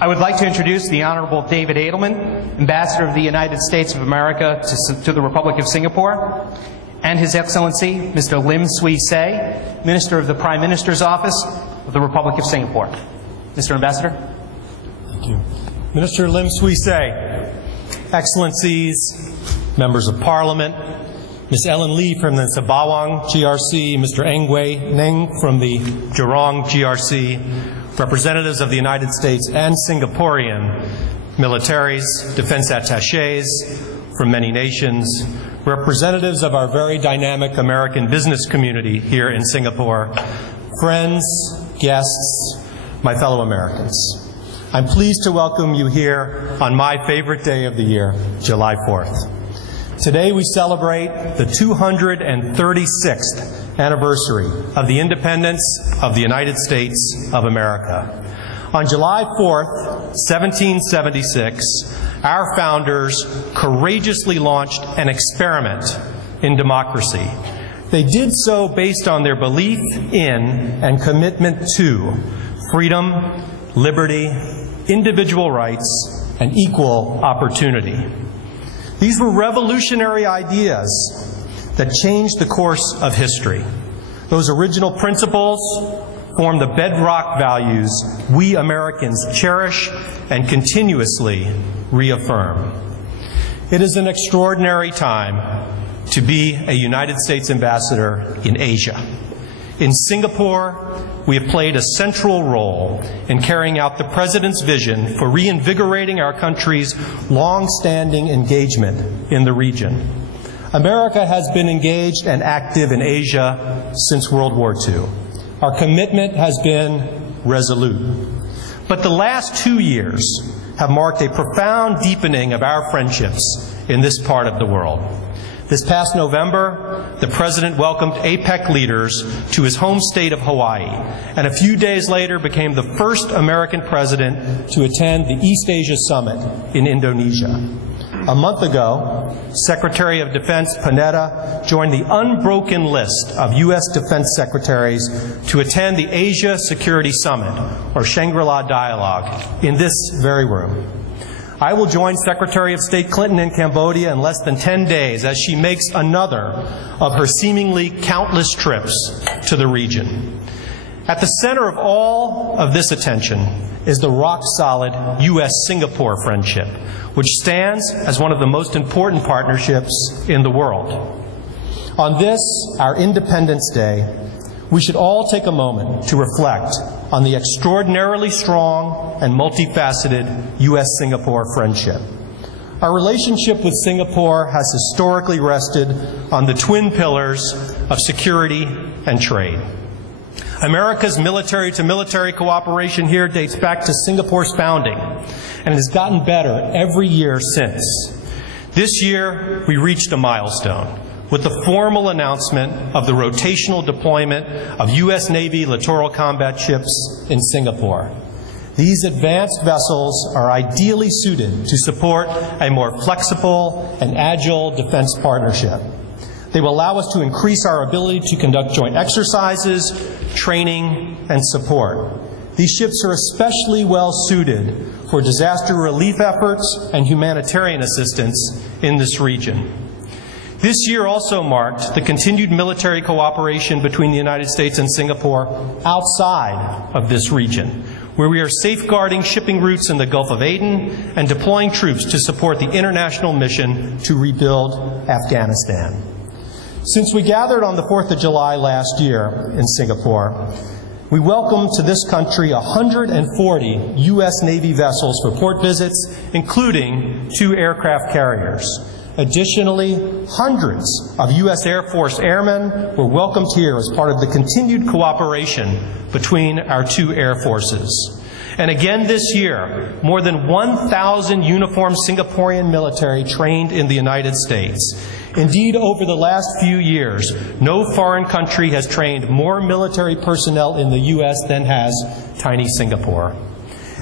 I would like to introduce the Honorable David Adelman, Ambassador of the United States of America to the Republic of Singapore, and His Excellency, Mr. Lim Swee Say, Minister of the Prime Minister's Office of the Republic of Singapore. Mr. Ambassador. Thank you. Minister Lim Swee Say, Excellencies, Members of Parliament, Ms. Ellen Lee from the Sabawang GRC, Mr. Engwei Neng from the Jurong GRC, representatives of the United States and Singaporean militaries, defense attachés from many nations, representatives of our very dynamic American business community here in Singapore, friends, guests, my fellow Americans. I'm pleased to welcome you here on my favorite day of the year, July 4th. Today we celebrate the 236th anniversary of the independence of the United States of America. On July 4th, 1776, our founders courageously launched an experiment in democracy. They did so based on their belief in and commitment to freedom, liberty, individual rights, and equal opportunity. These were revolutionary ideas that changed the course of history. Those original principles form the bedrock values we Americans cherish and continuously reaffirm. It is an extraordinary time to be a United States ambassador in Asia. In Singapore, we have played a central role in carrying out the President's vision for reinvigorating our country's long-standing engagement in the region. America has been engaged and active in Asia since World War II. Our commitment has been resolute. But the last 2 years have marked a profound deepening of our friendships in this part of the world. This past November, the President welcomed APEC leaders to his home state of Hawaii, and a few days later became the first American president to attend the East Asia Summit in Indonesia. A month ago, Secretary of Defense Panetta joined the unbroken list of U.S. Defense Secretaries to attend the Asia Security Summit, or Shangri-La Dialogue, in this very room. I will join Secretary of State Clinton in Cambodia in less than 10 days as she makes another of her seemingly countless trips to the region. At the center of all of this attention is the rock-solid U.S.-Singapore friendship, which stands as one of the most important partnerships in the world. On this, our Independence Day, we should all take a moment to reflect on the extraordinarily strong and multifaceted U.S.-Singapore friendship. Our relationship with Singapore has historically rested on the twin pillars of security and trade. America's military-to-military cooperation here dates back to Singapore's founding and has gotten better every year since. This year, we reached a milestone with the formal announcement of the rotational deployment of U.S. Navy littoral combat ships in Singapore. These advanced vessels are ideally suited to support a more flexible and agile defense partnership. They will allow us to increase our ability to conduct joint exercises, training, and support. These ships are especially well suited for disaster relief efforts and humanitarian assistance in this region. This year also marked the continued military cooperation between the United States and Singapore outside of this region, where we are safeguarding shipping routes in the Gulf of Aden and deploying troops to support the international mission to rebuild Afghanistan. Since we gathered on the 4th of July last year in Singapore, we welcomed to this country 140 U.S. Navy vessels for port visits, including 2 aircraft carriers. Additionally, hundreds of U.S. Air Force airmen were welcomed here as part of the continued cooperation between our 2 air forces. And again this year, more than 1,000 uniformed Singaporean military trained in the United States. Indeed, over the last few years, no foreign country has trained more military personnel in the U.S. than has tiny Singapore.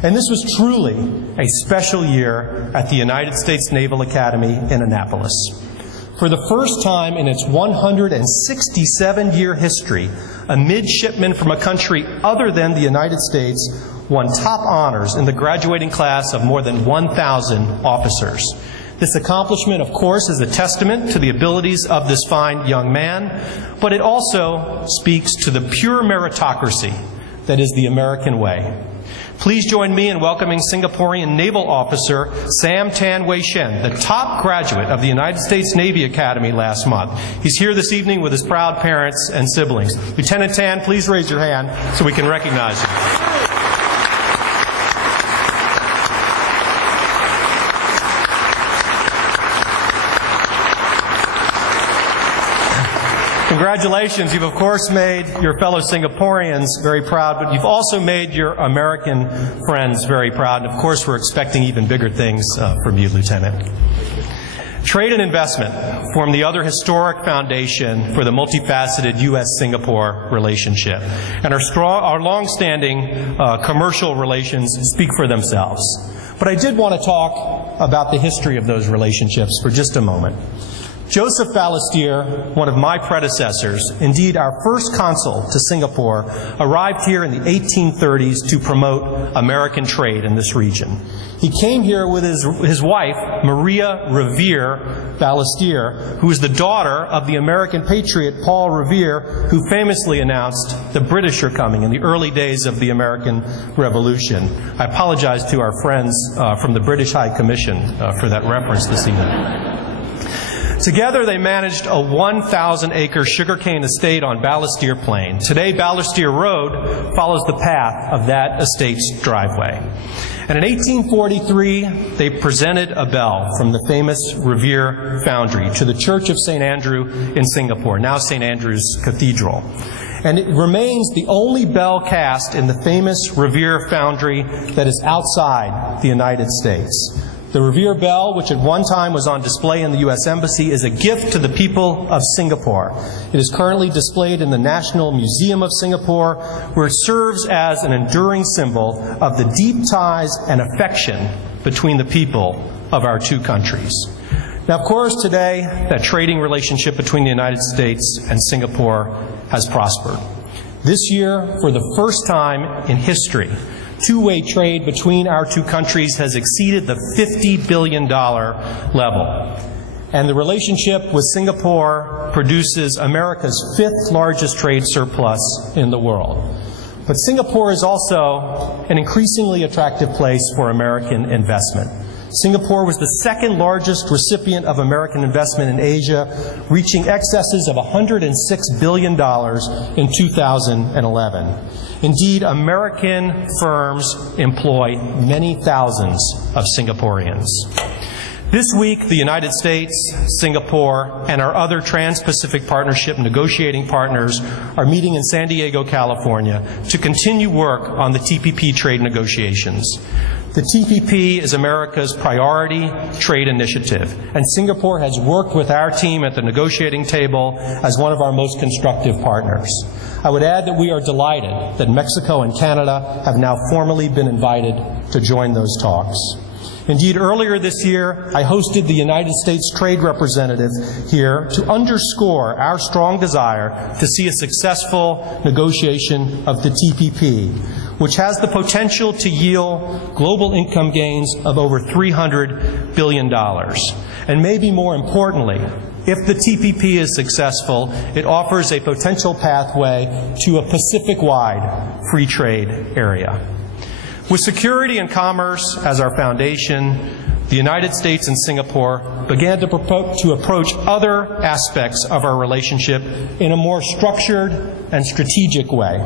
And this was truly a special year at the United States Naval Academy in Annapolis. For the first time in its 167-year history, a midshipman from a country other than the United States won top honors in the graduating class of more than 1,000 officers. This accomplishment, of course, is a testament to the abilities of this fine young man, but it also speaks to the pure meritocracy that is the American way. Please join me in welcoming Singaporean Naval Officer Sam Tan Wei Shen, the top graduate of the United States Navy Academy last month. He's here this evening with his proud parents and siblings. Lieutenant Tan, please raise your hand so we can recognize you. Congratulations. You've, of course, made your fellow Singaporeans very proud, but you've also made your American friends very proud. And, of course, we're expecting even bigger things from you, Lieutenant. Trade and investment form the other historic foundation for the multifaceted U.S.-Singapore relationship. And our long-standing commercial relations speak for themselves. But I did want to talk about the history of those relationships for just a moment. Joseph Balestier, one of my predecessors, indeed our first consul to Singapore, arrived here in the 1830s to promote American trade in this region. He came here with his wife, Maria Revere Balestier, who was the daughter of the American patriot Paul Revere, who famously announced the British are coming in the early days of the American Revolution. I apologize to our friends from the British High Commission for that reference this evening. Together, they managed a 1,000-acre sugarcane estate on Balestier Plain. Today, Balestier Road follows the path of that estate's driveway. And in 1843, they presented a bell from the famous Revere Foundry to the Church of St. Andrew in Singapore, now St. Andrew's Cathedral. And it remains the only bell cast in the famous Revere Foundry that is outside the United States. The Revere Bell, which at one time was on display in the U.S. Embassy, is a gift to the people of Singapore. It is currently displayed in the National Museum of Singapore, where it serves as an enduring symbol of the deep ties and affection between the people of our two countries. Now, of course, today, that trading relationship between the United States and Singapore has prospered. This year, for the first time in history, two-way trade between our two countries has exceeded the $50 billion level. And the relationship with Singapore produces America's fifth largest trade surplus in the world. But Singapore is also an increasingly attractive place for American investment. Singapore was the second largest recipient of American investment in Asia, reaching excesses of $106 billion in 2011. Indeed, American firms employ many thousands of Singaporeans. This week, the United States, Singapore, and our other Trans-Pacific Partnership negotiating partners are meeting in San Diego, California, to continue work on the TPP trade negotiations. The TPP is America's priority trade initiative, and Singapore has worked with our team at the negotiating table as one of our most constructive partners. I would add that we are delighted that Mexico and Canada have now formally been invited to join those talks. Indeed, earlier this year, I hosted the United States Trade Representative here to underscore our strong desire to see a successful negotiation of the TPP, which has the potential to yield global income gains of over $300 billion. And maybe more importantly, if the TPP is successful, it offers a potential pathway to a Pacific-wide free trade area. With security and commerce as our foundation, the United States and Singapore began to approach other aspects of our relationship in a more structured and strategic way.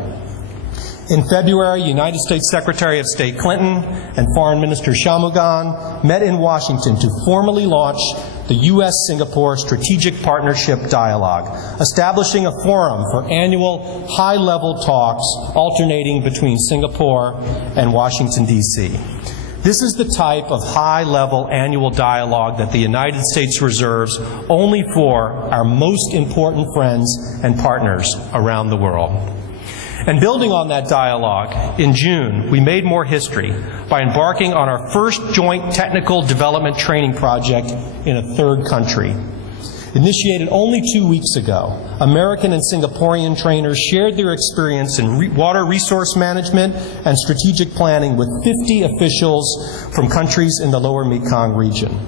In February, United States Secretary of State Clinton and Foreign Minister Shanmugam met in Washington to formally launch the U.S.-Singapore Strategic Partnership Dialogue, establishing a forum for annual high-level talks alternating between Singapore and Washington, D.C. This is the type of high-level annual dialogue that the United States reserves only for our most important friends and partners around the world. And building on that dialogue, in June, we made more history by embarking on our first joint technical development training project in a third country. Initiated only 2 weeks ago, American and Singaporean trainers shared their experience in water resource management and strategic planning with 50 officials from countries in the lower Mekong region.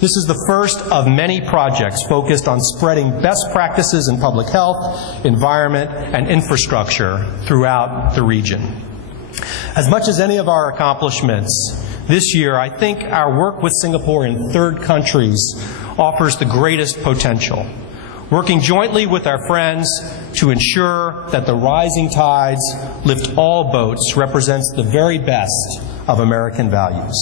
This is the first of many projects focused on spreading best practices in public health, environment, and infrastructure throughout the region. As much as any of our accomplishments this year, I think our work with Singapore in third countries offers the greatest potential. Working jointly with our friends to ensure that the rising tides lift all boats represents the very best of American values.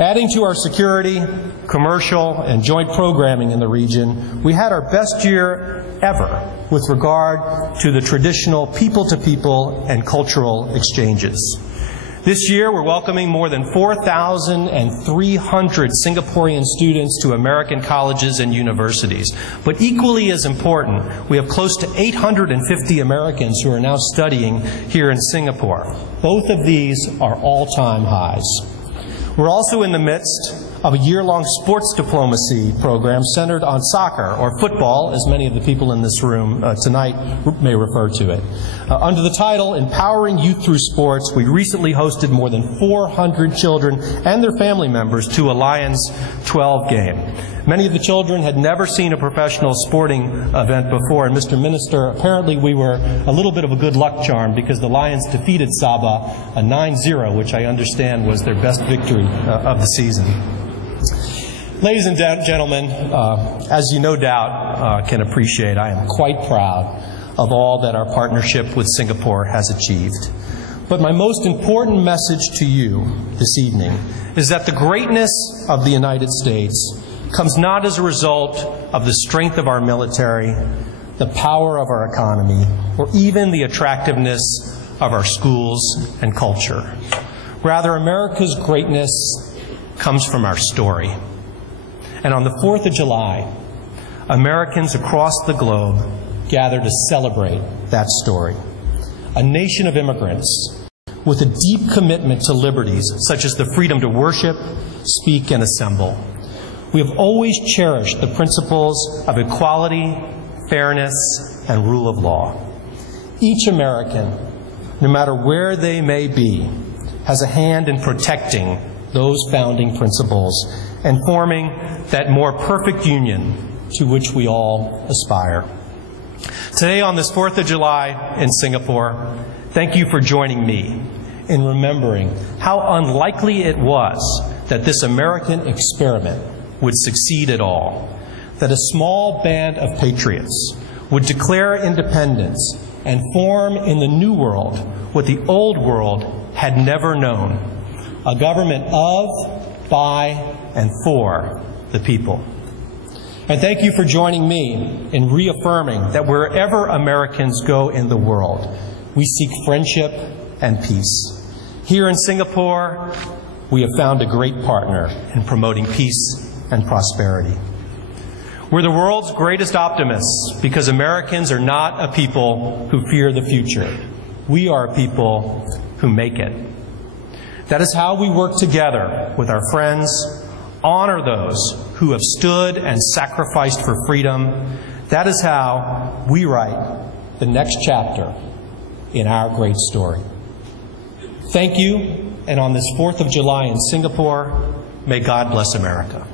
Adding to our security, commercial, and joint programming in the region, we had our best year ever with regard to the traditional people-to-people and cultural exchanges. This year, we're welcoming more than 4,300 Singaporean students to American colleges and universities. But equally as important, we have close to 850 Americans who are now studying here in Singapore. Both of these are all-time highs. We're also in the midst of a year-long sports diplomacy program centered on soccer, or football, as many of the people in this room tonight may refer to it. Under the title, Empowering Youth Through Sports, we recently hosted more than 400 children and their family members to a Lions 12 game. Many of the children had never seen a professional sporting event before, and Mr. Minister, apparently we were a little bit of a good luck charm because the Lions defeated Sabah 9-0, which I understand was their best victory of the season. Ladies and gentlemen, as you no doubt can appreciate, I am quite proud of all that our partnership with Singapore has achieved. But my most important message to you this evening is that the greatness of the United States comes not as a result of the strength of our military, the power of our economy, or even the attractiveness of our schools and culture. Rather, America's greatness comes from our story. And on the 4th of July, Americans across the globe gather to celebrate that story. A nation of immigrants with a deep commitment to liberties such as the freedom to worship, speak, and assemble. We have always cherished the principles of equality, fairness, and rule of law. Each American, no matter where they may be, has a hand in protecting those founding principles and forming that more perfect union to which we all aspire. Today, on this 4th of July in Singapore, thank you for joining me in remembering how unlikely it was that this American experiment would succeed at all, that a small band of patriots would declare independence and form in the New World what the Old World had never known, a government of, by, and for the people. And thank you for joining me in reaffirming that wherever Americans go in the world, we seek friendship and peace. Here in Singapore, we have found a great partner in promoting peace and prosperity. We're the world's greatest optimists because Americans are not a people who fear the future. We are a people who make it. That is how we work together with our friends, honor those who have stood and sacrificed for freedom. That is how we write the next chapter in our great story. Thank you, and on this 4th of July in Singapore, may God bless America.